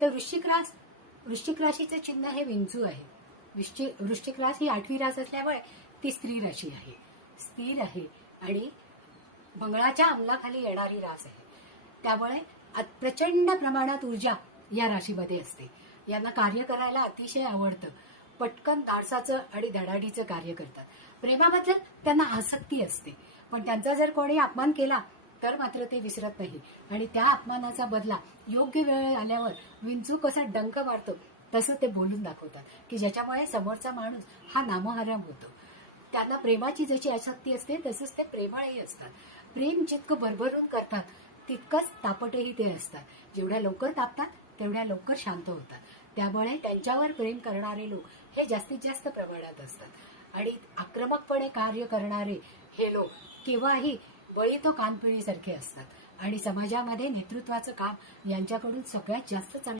तर वृश्चिक राशीचं चिन्ह हे विंचू आहे. वृश्चिक रास ही 8वी रास असल्यामुळे ती स्त्री राशी आहे, स्थिर आहे आणि मंगळाच्या अंमलाखाली येणारी रास आहे. त्यामुळे प्रचंड प्रमाणात ऊर्जा या राशीमध्ये असते. यांना कार्य करायला अतिशय आवडतं. पटकन धाडसाचं आणि धडाडीचं कार्य करतात. प्रेमाबद्दल त्यांना आसक्ती असते, पण त्यांचा जर कोणी अपमान केला तर मात्र ते विसरत नाही आणि त्या अपमानाचा बदला योग्य वेळ आल्यावर विंचू कसा डंक मारतो तसं ते बोलून दाखवतात की ज्याच्यामुळे समोरचा माणूस हा नामोहरम होतो. त्यांना प्रेमाची जशी आसक्ती असते तसंच ते प्रेमळही असतात. प्रेम जितकं भरभरून करतात तितकंच तापटही ते असतात. जेवढ्या लवकर तापतात तेवढ्या लवकर शांत होतात. त्यामुळे त्यांच्यावर प्रेम करणारे लोक हे जास्तीत जास्त प्रमाणात असतात आणि आक्रमकपणे कार्य करणारे हे लोक केव्हाही बळी तो कानपिळीसारखे असतात आणि समाजामध्ये नेतृत्वाचं काम यांच्याकडून सगळ्यात जास्त चांगलं